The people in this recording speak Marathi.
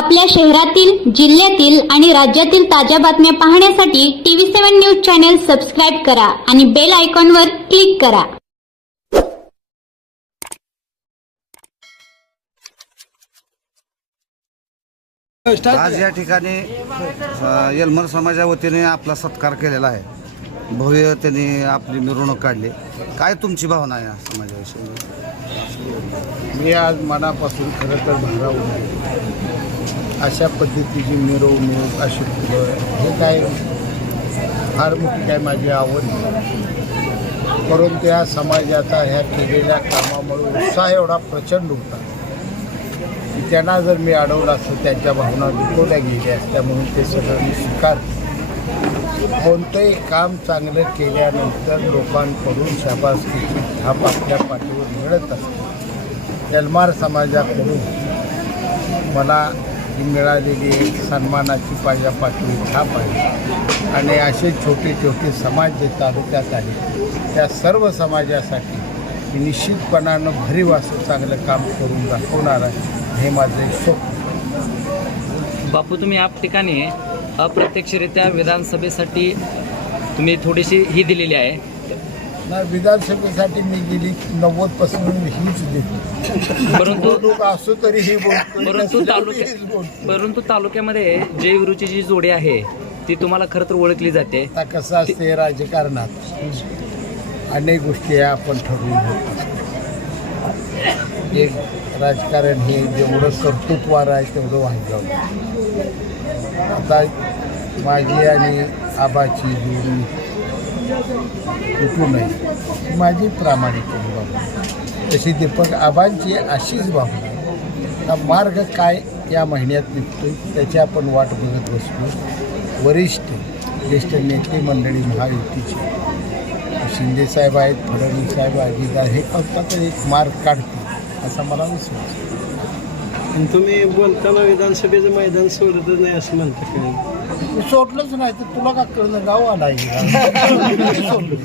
आपल्या शहरातील जिल्ह्यातील आणि राज्यातील ताज्या बातम्या पाहण्यासाठी TV seven news channel subscribe करा आणि बेल आयकॉनवर क्लिक करा. आज या ठिकाणी अ, यलमर समाजा वतीने आपला सत्कार केलेला आहे. भव्य त्यांनी आपली मिरवणूक काढली. काय तुमची भावना आहे या समाजाविषयी? मी आज मनापासून खरं तर भारावून आहे अशा पद्धतीची मिरवणूक अशी फुलं हे काय फार मोठी काय माझी आवड परंतु या समाजाचा ह्या केलेल्या कामामुळे उत्साह एवढा प्रचंड होता. की त्यांना जर मी अडवलं असतं त्यांच्या भावना विकवल्या गेल्या असत्या म्हणून ते सगळं मी स्वीकार कोणतंही काम चांगलं केल्यानंतर लोकांकडून शाबासकीची थाप आपल्या पाठीवर मिळत असते. जलमार समाजाकडून मला ही मिळालेली एक सन्मानाची पाहिजे पाठवी थाप आहे आणि असे छोटे छोटे समाज जे तालुक्यात आहेत त्या सर्व समाजासाठी मी निश्चितपणानं भरीव असं चांगलं काम करून दाखवणार आहे हे माझं एक स्वप्न. बापू तुम्ही या ठिकाणी अप्रत्यक्षरित्या विधानसभेसाठी तुम्ही थोडीशी ही दिलेली आहे. ना विधानसभेसाठी मी गेली नव्वदपासून हीच देतो. परंतु निवडणूक असो तरी ही बोलतो परंतु तालुक्या परंतु तालुक्यामध्ये जय विरूची जी जोडी आहे ती तुम्हाला खरं तर ओळखली जाते. आता कसं असते राजकारणात अनेक गोष्टी आपण ठरवून होत एक राजकारण हे जेवढं कर्तृत्वार आहे तेवढं वाहिलं आता माझी आणि आबाची जोडी उठू नये माझी प्रामाणिक बाबा. तशी दीपक आबांची अशीच बाबा हा मार्ग काय या महिन्यात निघतो त्याची आपण वाट बघत बसतो वरिष्ठ ज्येष्ठ नेते मंडळी महायुतीची. शिंदे साहेब आहेत फडणवीस साहेब अजितदार हे फक्त तर एक मार्ग काढतील असा मला विश्वास आहे. आणि तुम्ही बोलताना विधानसभेचं मैदान सोडतच नाही असं म्हणता काय सोडलंच नाही तर तुला का कळलं? गाव आला आहे. सोडलं.